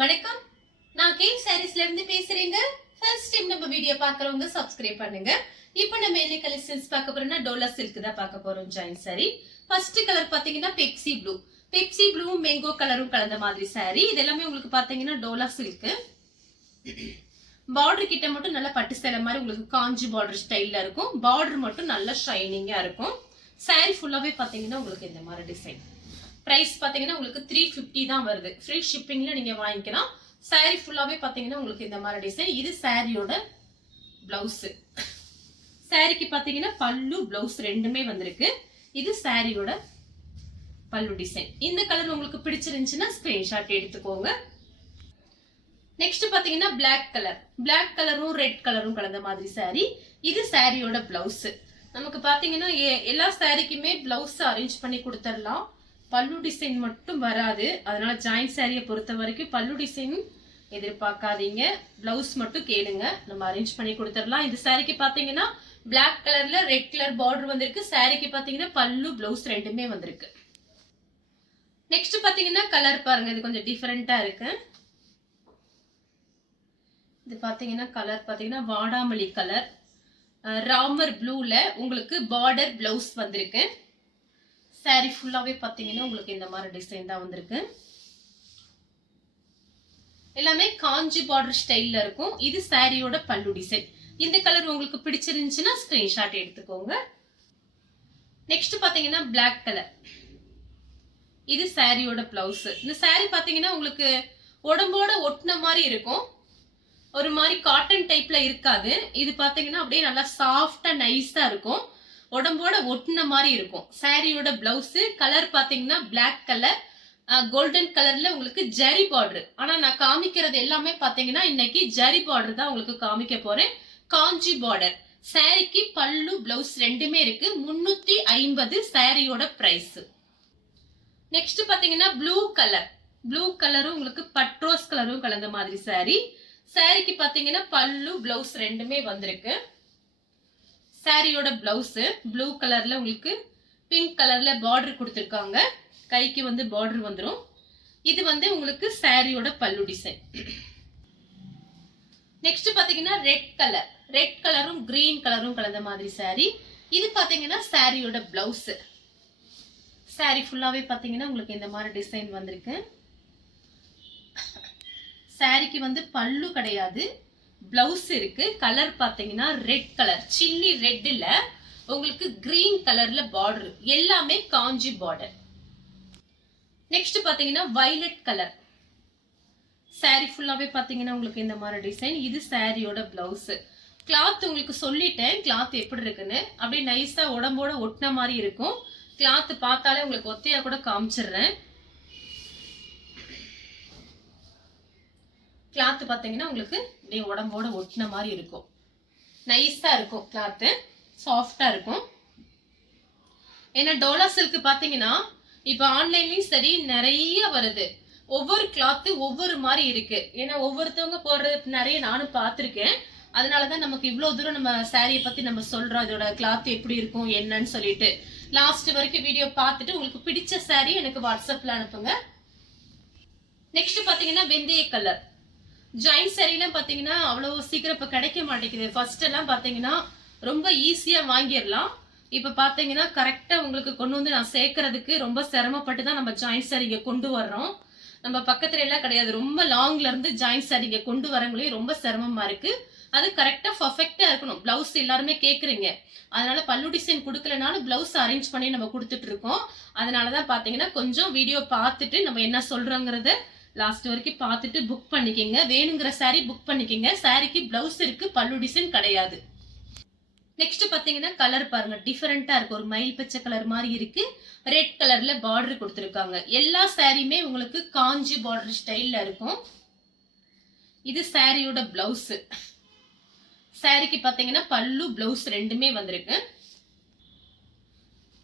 வணக்கம், நான் கேம் சாரீஸ்ல இருந்து பேசுறேங்க. ஃபர்ஸ்ட் டைம் நம்ம வீடியோ பார்க்கறவங்க சப்ஸ்கிரைப் பண்ணுங்க. இப்போ நம்ம என்ன கலெக்ஷன்ஸ் பார்க்க போறோம்னா டோலா சில்க் தான் பார்க்க போறோம். ஜாயின் சாரி ஃபர்ஸ்ட் கலர் பாத்தீங்கன்னா பெப்சி ப்ளூ. பெப்சி ப்ளூவும் மேங்கோ கலரும் கலந்த மாதிரி சாரி. இது எல்லாமே உங்களுக்கு பாத்தீங்கன்னா டோலா சில்க். பார்டர் கிட்ட மட்டும் நல்ல பட்டு சேலை மாதிரி உங்களுக்கு காஞ்சி பார்டர் ஸ்டைல்ல இருக்கும். பார்டர் மட்டும் நல்ல ஷைனிங்கா இருக்கும். சாரி ஃபுல்லாவே பாத்தீங்கன்னா உங்களுக்கு இந்த மாதிரி டிசைன். பிரைஸ் பாத்தீங்கன்னா உங்களுக்கு 350 தான் வருது. ஃப்ரீ ஷிப்பிங்ல நீங்க வாங்கிக்கலாம். சாரி ஃபுல்லாவே பாத்தீங்கன்னா உங்களுக்கு இந்த மாதிரி டிசைன். இது சாரியோட பிளவுஸ். சாரிக்கு பாத்தீங்கன்னா பல்லு பிளவுஸ் ரெண்டுமே வந்திருக்கு. இது சாரியோட பல்லு டிசைன். இந்த கலர் உங்களுக்கு பிடிச்சிருந்துச்சுன்னா ஸ்கிரீன்ஷாட் எடுத்துக்கோங்க. நெக்ஸ்ட் பாத்தீங்கன்னா பிளாக் கலர். பிளாக் கலரும் ரெட் கலரும் கலந்த மாதிரி சாரி. இது சாரியோட பிளவுஸ். நமக்கு பாத்தீங்கன்னா எல்லா சாரிக்குமே பிளவுஸ் அரேஞ்ச் பண்ணி கொடுத்துடலாம். பல்லு டிசைன் மட்டும் வராது. அதனால ஜாயின் சாரியை பொறுத்த வரைக்கும் பல்லு டிசைன் எதிர்பார்க்காதீங்க. பிளவுஸ் மட்டும் கேளுங்க, நம்ம அரேஞ்ச் பண்ணி கொடுத்துடலாம். இந்த சாரிக்கு பாத்தீங்கன்னா பிளாக் கலர்ல ரெட் கலர் பார்டர் வந்திருக்கு. சாரிக்கு பாத்தீங்கன்னா பல்லு பிளவுஸ் ரெண்டுமே வந்திருக்கு. நெக்ஸ்ட் பாத்தீங்கன்னா கலர் பாருங்க, இது கொஞ்சம் டிஃபரெண்டா இருக்கு. இது பாத்தீங்கன்னா கலர் பாத்தீங்கன்னா வாடாமல்லி கலர், ராமர் ப்ளூல உங்களுக்கு பார்டர் பிளவுஸ் வந்திருக்கு. சாரி ஃபுல்லாவே பாத்தீங்கன்னா உங்களுக்கு இந்த மாதிரி டிசைன் தான் வந்திருக்கு. எல்லாமே காஞ்சி பார்டர் ஸ்டைல்ல இருக்கும். இது சாரியோட பல்லு டிசைன். இந்த கலர் உங்களுக்கு பிடிச்சிருந்துச்சுன்னா ஸ்கிரீன்ஷாட் எடுத்துக்கோங்க. நெக்ஸ்ட் பாத்தீங்கன்னா பிளாக் கலர். இது சாரியோட பிளவுஸ். இந்த சாரி பாத்தீங்கன்னா உங்களுக்கு உடம்போட ஒட்டின மாதிரி இருக்கும். ஒரு மாதிரி காட்டன் டைப்ல இருக்காது. இது பாத்தீங்கன்னா அப்படியே நல்லா சாஃப்டா நைஸா இருக்கும். உடம்போட ஒட்டின மாதிரி இருக்கும். சாரியோட பிளவுஸ் கலர் பாத்தீங்கன்னா பிளாக் கலர், கோல்டன் கலர்ல உங்களுக்கு ஜரி பார்டர். ஆனா நான் காமிக்கிறது எல்லாமே பாத்தீங்கன்னா இன்னைக்கு ஜரி பார்டர் தான் உங்களுக்கு காமிக்க போறேன். காஞ்சி பார்டர். சாரிக்கு பல்லு பிளவுஸ் ரெண்டுமே இருக்கு. 350 சாரியோட பிரைஸ். நெக்ஸ்ட் பாத்தீங்கன்னா ப்ளூ கலர். ப்ளூ கலரும் உங்களுக்கு பட்ரோஸ் கலரும் கலந்த மாதிரி சாரி. சாரிக்கு பாத்தீங்கன்னா பல்லு பிளவுஸ் ரெண்டுமே வந்திருக்கு. சாரியோட பிளவுஸ் ப்ளூ கலர்ல உங்களுக்கு பிங்க் கலர்ல பார்டர் கொடுத்திருக்காங்க. கைக்கு வந்து பார்டர் வந்துடும். இது வந்து உங்களுக்கு சாரியோட பல்லு டிசைன். நெக்ஸ்ட் பாத்தீங்கன்னா ரெட் கலர். ரெட் கலரும் கிரீன் கலரும் கலந்த மாதிரி சாரி. இது பாத்தீங்கன்னா சாரியோட பிளவுஸ். சாரி ஃபுல்லாவே பாத்தீங்கன்னா உங்களுக்கு இந்த மாதிரி டிசைன் வந்திருக்கு. சாரிக்கு வந்து பல்லு கிடையாது, பிளவுஸ் இருக்கு. கலர் பாத்தீங்கன்னா ரெட் கலர், சில்லி ரெட்ல உங்களுக்கு கிரீன் கலர்ல பார்டர். எல்லாமே காஞ்சி பார்டர். நெக்ஸ்ட் பாத்தீங்கன்னா வயலட் கலர். சாரி ஃபுல்லாவே பாத்தீங்கன்னா உங்களுக்கு இந்த மாதிரி டிசைன். இது சாரியோட பிளவுஸ். கிளாத் உங்களுக்கு சொல்லிட்டேன் கிளாத் எப்படி இருக்குன்னு. அப்படியே நைஸா உடம்போட ஒட்டின மாதிரி இருக்கும். கிளாத் பார்த்தாலே உங்களுக்கு ஒத்தையா கூட காமிச்சிடுறேன். கிளாத் பாத்தீங்கன்னா உங்களுக்கு அப்படியே உடம்போட ஒட்டின மாதிரி இருக்கும். நைஸா இருக்கும். கிளாத் சாஃப்டா இருக்கும். ஏன்னா டோலா சில்க் பாத்தீங்கன்னா இப்ப ஆன்லைன்லயும் சரி நிறைய வருது. ஒவ்வொரு கிளாத் ஒவ்வொரு மாதிரி இருக்கு. ஏன்னா ஒவ்வொருத்தவங்க போடுறது நிறைய நானும் பார்த்திருக்கேன். அதனாலதான் நமக்கு இவ்வளவு தூரம் நம்ம சாரியை பத்தி நம்ம சொல்றோம். இதோட கிளாத் எப்படி இருக்கும் என்னன்னு சொல்லிட்டு லாஸ்ட் வரைக்கும் வீடியோ பார்த்துட்டு உங்களுக்கு பிடிச்ச சாரி எனக்கு வாட்ஸ்அப்ல அனுப்புங்க. நெக்ஸ்ட் பாத்தீங்கன்னா வெந்தய கலர். ஜாயின் சாரிலாம் பாத்தீங்கன்னா அவ்வளவு சீக்கிரம் இப்ப கிடைக்க மாட்டேங்குது. ஃபர்ஸ்ட் எல்லாம் பாத்தீங்கன்னா ரொம்ப ஈஸியா வாங்கிடலாம். இப்ப பாத்தீங்கன்னா கரெக்டா உங்களுக்கு கொண்டு வந்து நான் சேர்க்கறதுக்கு ரொம்ப சிரமப்பட்டு தான் நம்ம ஜாயின் சாரிங்க கொண்டு வர்றோம். நம்ம பக்கத்துல எல்லாம் கிடையாது. ரொம்ப லாங்ல இருந்து ஜாயின் சாரிங்க கொண்டு வரங்களே ரொம்ப சிரமமா இருக்கு. அது கரெக்டா பர்ஃபெக்டா இருக்கணும். பிளவுஸ் எல்லாருமே கேக்குறீங்க. அதனால பல்லு டிசைன் கொடுக்கலனாலும் பிளவுஸ் அரேஞ்ச் பண்ணி நம்ம கொடுத்துட்டு இருக்கோம். அதனாலதான் பாத்தீங்கன்னா கொஞ்சம் வீடியோ பார்த்துட்டு நம்ம என்ன சொல்றோங்கிறத லாஸ்ட் வரைக்கும் பார்த்துட்டு புக் பண்ணிக்கங்க. வேணுங்கிற சாரி புக் பண்ணிக்கங்க. சாரிக்கு பிளவுஸ் இருக்கு, பல்லு டிசைன் கிடையாது. நெக்ஸ்ட் பாத்தீங்கன்னா கலர் பாருங்க, டிஃபரெண்டா இருக்கு. ஒரு மயில் பச்சை கலர் மாதிரி இருக்கு. ரெட் கலர்ல பார்டர் கொடுத்திருக்காங்க. எல்லா சாரியுமே உங்களுக்கு காஞ்சி பார்டர் ஸ்டைல்ல இருக்கும். இது சாரியோட பிளவுஸ். சாரிக்கு பாத்தீங்கன்னா பல்லு பிளவுஸ் ரெண்டுமே வந்திருக்கு.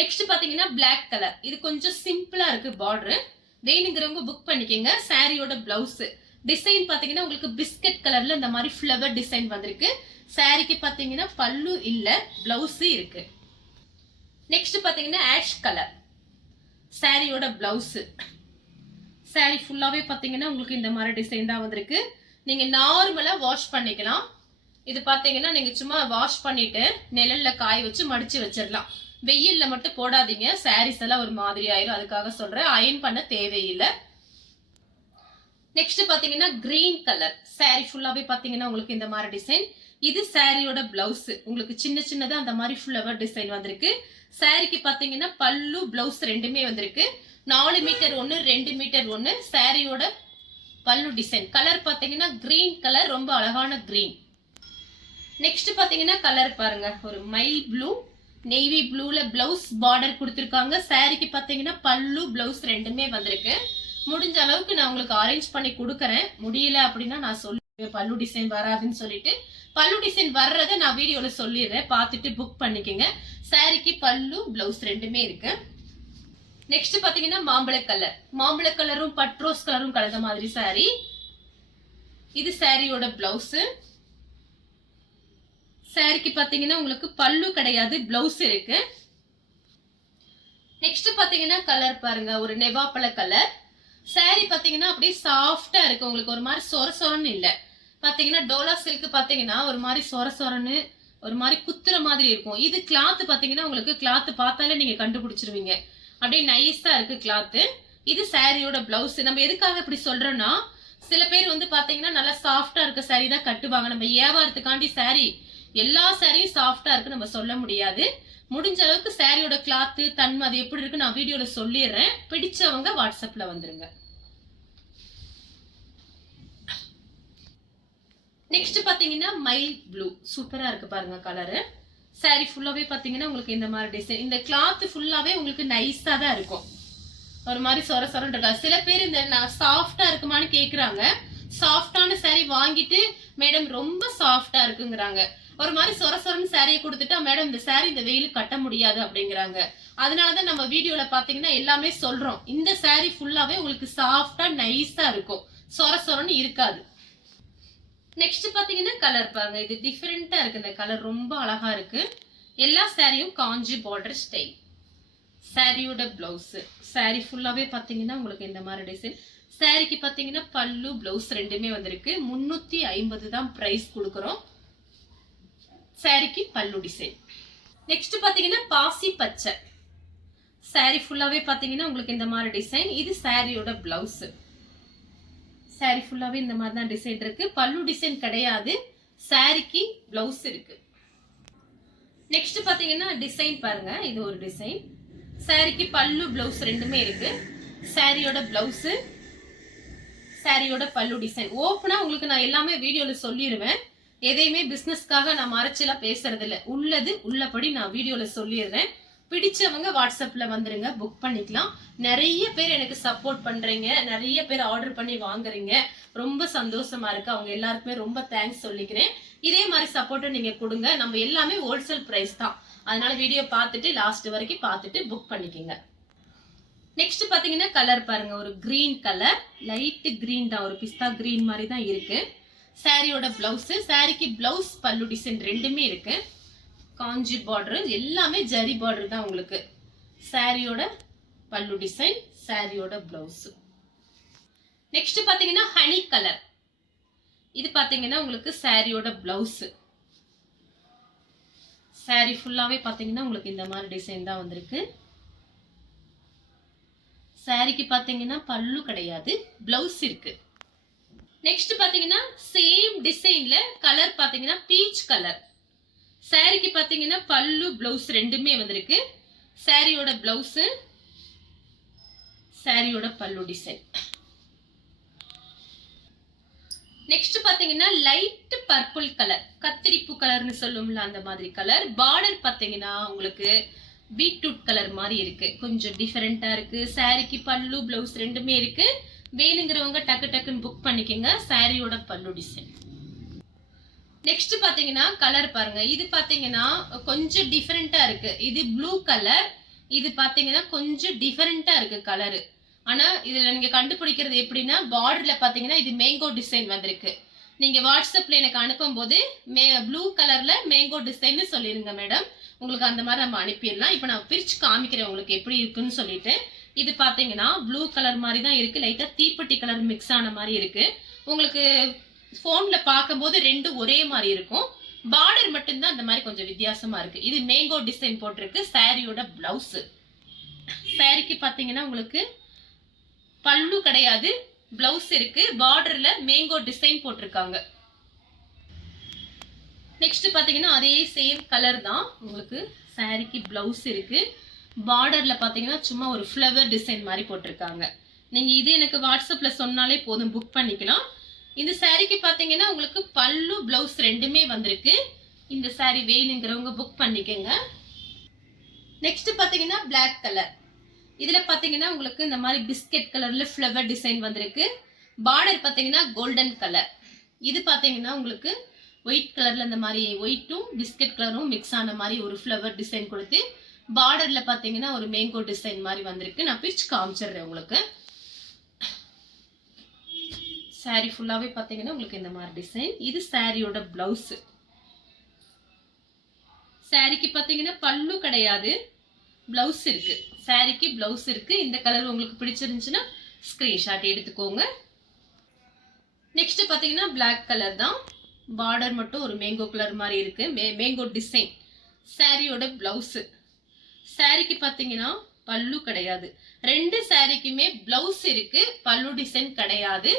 நெக்ஸ்ட் பாத்தீங்கன்னா பிளாக் கலர். இது கொஞ்சம் சிம்பிளா இருக்கு பார்டர். வேணுங்கிறவங்க புக் பண்ணிக்கங்க. சாரியோட பிளவுஸ் டிசைன் பாத்தீங்கன்னா உங்களுக்கு பிஸ்கட் கலர்ல இந்த மாதிரி ஃப்ளவர் டிசைன் வந்திருக்கு. சாரிக்கு பாத்தீங்கன்னா பல்லு இல்ல, பிளவுஸ் இருக்கு. நெக்ஸ்ட் பாத்தீங்கன்னா ஆஷ் கலர். சாரியோட பிளவுஸ். saree ஃபுல்லாவே பாத்தீங்கன்னா உங்களுக்கு இந்த மாதிரி டிசைன் தான் வந்திருக்கு. நீங்க நார்மலா வாஷ் பண்ணிக்கலாம். இது பாத்தீங்கன்னா நீங்க சும்மா வாஷ் பண்ணிட்டு நிழல்ல காய வச்சு மடிச்சு வச்சிடலாம். வெயில்ல மட்டும் போடாதீங்க, சாரீஸ் எல்லாம் ஒரு மாதிரி ஆயிரும். அதுக்காக சொல்றேன், அயன் பண்ண தேவையில்லை. நெக்ஸ்ட் பாத்தீங்கன்னா கிரீன் கலர் சாரி ஃபுல்லாவே பாத்தீங்கன்னா உங்களுக்கு இந்த மாதிரி டிசைன். இது சாரியோட பிளவுஸ். உங்களுக்கு சின்ன சின்னதா அந்த மாதிரி ஃபுல்லாவே டிசைன் வந்திருக்கு. சாரிக்கு பாத்தீங்கன்னா பல்லு பிளவுஸ் ரெண்டுமே வந்திருக்கு. 4 மீட்டர் 1 2 மீட்டர் 1 சாரியோட பல்லு டிசைன். கலர் பாத்தீங்கன்னா கிரீன் கலர், ரொம்ப அழகான கிரீன். நெக்ஸ்ட் பாத்தீங்கன்னா கலர் பாருங்க, ஒரு மைல் ப்ளூ நேவி ப்ளூல பிளவுஸ் பார்டர் கொடுத்திருக்காங்க. சாரிக்கு பாத்தீங்கன்னா பல்லு பிளவுஸ் ரெண்டுமே வந்திருக்கு. முடிஞ்ச அளவுக்கு நான் உங்களுக்கு அரேஞ்ச் பண்ணி கொடுக்கறேன். முடியல அப்படின்னா நான் சொல்லுவேன் பல்லு டிசைன் வராதுன்னு சொல்லிட்டு. பல்லு டிசைன் வர்றதை நான் வீடியோல சொல்லிடுறேன், பார்த்துட்டு புக் பண்ணிக்கோங்க. சாரிக்கு பல்லு பிளவுஸ் ரெண்டுமே இருக்கு. நெக்ஸ்ட் பாத்தீங்கன்னா மாம்பழ கலர். மாம்பழ கலரும் பட்ரோஸ் கலரும் கலந்த மாதிரி சாரி. இது சாரியோட பிளவுஸ். சாரிக்கு பாத்தீங்கன்னா உங்களுக்கு பல்லு கிடையாது, பிளவுஸ் இருக்கு. நெக்ஸ்ட் பாத்தீங்கன்னா கலர் பாருங்க, ஒரு நெவாப்பழ கலர். சாரி பாத்தீங்கன்னா அப்படியே சாஃப்டா இருக்கு. உங்களுக்கு ஒரு மாதிரி சொர சொரன்னு இல்ல. பாத்தீங்கன்னா டோலா சில்க் பாத்தீங்கன்னா ஒரு மாதிரி சொர சொரன்னு ஒரு மாதிரி குத்துற மாதிரி இருக்கும். இது கிளாத் பாத்தீங்கன்னா உங்களுக்கு கிளாத் பார்த்தாலே நீங்க கண்டுபிடிச்சிருவீங்க. அப்படியே நைஸா இருக்கு கிளாத். இது சாரியோட பிளவுஸ். நம்ம எதுக்காக இப்படி சொல்றோம்னா, சில பேர் வந்து பாத்தீங்கன்னா நல்லா சாஃப்டா இருக்க சாரி தான் கட்டுவாங்க. நம்ம வியாபாரத்துக்காண்டி சாரி எல்லா சாரியும் சாஃப்டா இருக்கு நம்ம சொல்ல முடியாது. முடிஞ்ச அளவுக்கு சாரியோட கிளாத் தன்மை அது எப்படி இருக்கு நான் வீடியோல சொல்லிடுறேன். பிடிச்சவங்க வாட்ஸ்அப்ல வந்துருங்க. நெக்ஸ்ட் பாத்தீங்கன்னா மைல் ப்ளூ சூப்பரா இருக்கு பாருங்க கலரு. சாரி ஃபுல்லாவே பாத்தீங்கன்னா உங்களுக்கு இந்த மாதிரி டிசைன். இந்த கிளாத் ஃபுல்லாவே உங்களுக்கு நைஸா தான் இருக்கும். ஒரு மாதிரி சொர சொரன்னு இருக்கா. சில பேர் இந்த சாஃப்டா இருக்குமான்னு கேக்குறாங்க. சாஃப்டான சாரி வாங்கிட்டு மேடம் ரொம்ப சாஃப்டா இருக்குங்கிறாங்க. ஒரு மாதிரி சொர சொரன்னு சாரியை கொடுத்துட்டா மேடம் இந்த சாரி இந்த வெயில் கட்ட முடியாது அப்படிங்கிறாங்க. அதனாலதான் நம்ம வீடியோல பாத்தீங்கன்னா எல்லாமே சொல்றோம். இந்த சாரி ஃபுல்லாவே உங்களுக்கு சாஃப்டா நைஸா இருக்கும், சொர சொரன்னு இருக்காது. நெக்ஸ்ட் பாத்தீங்கன்னா கலர் பாருங்க, இது டிஃபரெண்டா இருக்கு. இந்த கலர் ரொம்ப அழகா இருக்கு. எல்லா சாரியும் காஞ்சி பார்டர் ஸ்டைல். சாரியோட பிளவுஸ். சாரி ஃபுல்லாவே பாத்தீங்கன்னா உங்களுக்கு இந்த மாதிரி டிசைன். சாரிக்கு பாத்தீங்கன்னா பல்லு பிளவுஸ் ரெண்டுமே வந்திருக்கு. 350 தான் பிரைஸ் கொடுக்கறோம். சாரிக்கு பல்லு டிசைன். நெக்ஸ்ட் பாத்தீங்கன்னா பாசி பச்சை. சாரி ஃபுல்லாவே பாத்தீங்கன்னா உங்களுக்கு இந்த மாதிரி டிசைன். இது சாரியோட பிளவுஸ். சாரி ஃபுல்லாவே இந்த மாதிரி தான் டிசைன் இருக்கு. பல்லு டிசைன் கிடையாது, சாரிக்கு பிளவுஸ் இருக்கு. நெக்ஸ்ட் பாத்தீங்கன்னா டிசைன் பாருங்க, இது ஒரு டிசைன். சாரிக்கு பல்லு பிளவுஸ் ரெண்டுமே இருக்கு. சாரியோட பிளவுஸ், சாரியோட பல்லு டிசைன். ஓப்பனா உங்களுக்கு நான் எல்லாமே வீடியோல சொல்லிடுவேன். எதையுமே பிசினஸ்க்காக நான் மறைச்செல்லாம் பேசுறது இல்ல. உள்ளது உள்ளபடி நான் வீடியோல சொல்லிடுறேன். பிடிச்சவங்க வாட்ஸ்அப்ல வந்துருங்க, புக் பண்ணிக்கலாம். நிறைய பேர் எனக்கு சப்போர்ட் பண்றீங்க, நிறைய பேர் ஆர்டர் பண்ணி வாங்குறீங்க. ரொம்ப சந்தோஷமா இருக்கு. அவங்க எல்லாருக்குமே ரொம்ப தேங்க்ஸ் சொல்லிக்கிறேன். இதே மாதிரி சப்போர்ட்டை நீங்க கொடுங்க. நம்ம எல்லாமே ஹோல்சேல் பிரைஸ் தான். அதனால வீடியோ பார்த்துட்டு லாஸ்ட் வரைக்கும் பார்த்துட்டு புக் பண்ணிக்கோங்க. நெக்ஸ்ட் பாத்தீங்கன்னா கலர் பாருங்க, ஒரு கிரீன் கலர், லைட் கிரீன் தான், ஒரு பிஸ்தா கிரீன் மாதிரி தான் இருக்கு. சாரியோட பிளவுஸ். சாரிக்கு பிளவுஸ் பல்லு டிசைன் ரெண்டுமே இருக்கு. காஞ்சி பார்டர், எல்லாமே ஜரி பார்டர் தான் உங்களுக்கு. சாரியோட பல்லு டிசைன், சாரியோட பிளவுஸ். நெக்ஸ்ட் பாத்தீங்கன்னா ஹனி கலர். இது பாத்தீங்கன்னா உங்களுக்கு சாரியோட பிளவுஸ். சாரி ஃபுல்லாவே பாத்தீங்கன்னா உங்களுக்கு இந்த மாதிரி டிசைன் தான் வந்திருக்கு. சாரிக்கு பாத்தீங்கன்னா பல்லு கிடையாது, பிளவுஸ் இருக்கு. நெக்ஸ்ட் பாத்தீங்கன்னா சேம் டிசைன்ல கலர் பாத்தீங்கன்னா பீச் கலர். சாரிக்கு பாத்தீங்கன்னா பல்லு பிளவுஸ் ரெண்டுமே வந்திருக்கு. சாரியோட பிளவுஸ், சாரியோட பல்லு டிசைன். நெக்ஸ்ட் பாத்தீங்கன்னா லைட் பர்பிள் கலர், கத்திரிப்பூ கலர்னு சொல்லும்ல அந்த மாதிரி கலர். பார்டர் பாத்தீங்கன்னா உங்களுக்கு பீட்ரூட் கலர் மாதிரி இருக்கு, கொஞ்சம் டிஃபரெண்டா இருக்கு. சாரிக்கு பல்லு பிளவுஸ் ரெண்டுமே இருக்கு. வேணுங்கிறவங்க டக்கு டக்குன்னு புக் பண்ணிக்கோங்க. சாரியோட பல்லு டிசைன். நெக்ஸ்ட் பாத்தீங்கன்னா கலர் பாருங்க, இது பாத்தீங்கன்னா கொஞ்சம் டிஃபரெண்டா இருக்கு. இது ப்ளூ கலர். இது பாத்தீங்கன்னா கொஞ்சம் டிஃபரெண்டா இருக்கு கலரு. ஆனா இதுல நீங்க கண்டுபிடிக்கிறது எப்படின்னா, பார்டர்ல பாத்தீங்கன்னா இது மேங்கோ டிசைன் வந்திருக்கு. நீங்க வாட்ஸ்அப்ல எனக்கு அனுப்பும் போது ப்ளூ கலர்ல மேங்கோ டிசைன் சொல்லிருங்க மேடம், உங்களுக்கு அந்த மாதிரி நம்ம அனுப்பிடலாம். இப்ப நான் பிரிச்சு காமிக்கிறேன் உங்களுக்கு எப்படி இருக்குன்னு சொல்லிட்டு. இது பாத்தீங்கன்னா ப்ளூ கலர் மாதிரி தான் இருக்கு, லைட்டா தீப்பெட்டி கலர் மிக்ஸ் ஆன மாதிரி இருக்கு. உங்களுக்கு போன்ல பார்க்கும்போது ரெண்டும் ஒரே மாதிரி இருக்கும், பார்டர் மட்டும்தான் அந்த மாதிரி கொஞ்சம் வித்தியாசமா இருக்கு. இது மேங்கோ டிசைன் போட்டிருக்கு. சாரியோட பிளவுஸ். சாரிக்கு பாத்தீங்கன்னா உங்களுக்கு பல்லு கிடையாது, பிளவுஸ் இருக்கு, பார்டர்ல மேங்கோ டிசைன் போட்டிருக்காங்க. நெக்ஸ்ட் பாத்தீங்கன்னா அதே சேம் கலர் தான் உங்களுக்கு சாரிக்கு பிளவுஸ் இருக்கு. பார்டர்ல பாத்தீங்கன்னா சும்மா ஒரு ஃப்ளவர் டிசைன் மாதிரி போட்டிருக்காங்க. நீங்க இது எனக்கு வாட்ஸ்அப்ல சொன்னாலே போதும், புக் பண்ணிக்கலாம். இந்த சாரிக்கு பாத்தீங்கன்னா உங்களுக்கு பல்லு பிளவுஸ் ரெண்டுமே வந்திருக்கு. இந்த சாரி வேணுங்கிறவங்க புக் பண்ணிக்கோங்க. நெக்ஸ்ட் பாத்தீங்கன்னா பிளாக் கலர். இதுல பாத்தீங்கன்னா உங்களுக்கு இந்த மாதிரி பிஸ்கெட் கலர்ல ஃப்ளவர் டிசைன் வந்திருக்கு. பார்டர் பாத்தீங்கன்னா கோல்டன் கலர். இது பாத்தீங்கன்னா உங்களுக்கு ஒயிட் கலர்ல இந்த மாதிரி ஒயிட்டும் பிஸ்கெட் கலரும் மிக்ஸ் ஆன மாதிரி ஒரு ஃப்ளவர் டிசைன் கொடுத்து பார்டர்ல பாத்தீங்கன்னா ஒரு மேங்கோ டிசைன் மாதிரி வந்திருக்கு. நான் பிரிச்சு காமிச்சிடுறேன் உங்களுக்கு. சாரி ஃபுல்லாவே பாத்தீங்கன்னா உங்களுக்கு இந்த மாதிரி டிசைன். இது சாரியோட பிளவுஸ். சாரிக்கு பாத்தீங்கன்னா பல்லு கிடையாது, பிளவுஸ் இருக்கு. சாரிக்கு பிளவுஸ் இருக்கு. இந்த கலர் உங்களுக்கு பிடிச்சிருந்துச்சுன்னா ஸ்கிரீன்ஷாட் எடுத்துக்கோங்க. நெக்ஸ்ட் பாத்தீங்கன்னா பிளாக் கலர் தான், பார்டர் மட்டும் ஒரு மேங்கோ கலர் மாதிரி இருக்கு, மேங்கோ டிசைன். சாரியோட பிளவுஸ். சாரிக்கு பாத்தீங்கன்னா பல்லு கிடையாது, ரெண்டு சாரிக்குமே பிளவுஸ் இருக்கு, பல்லு டிசைன் கிடையாது.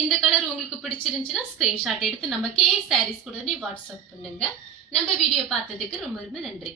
இந்த கலர் உங்களுக்கு பிடிச்சிருந்துச்சுன்னா ஸ்கிரீன்ஷாட் எடுத்து நம்ம கே சாரீஸ் கூட வாட்ஸ்அப் பண்ணுங்க. நம்ம வீடியோ பார்த்ததுக்கு ரொம்ப ரொம்ப நன்றி.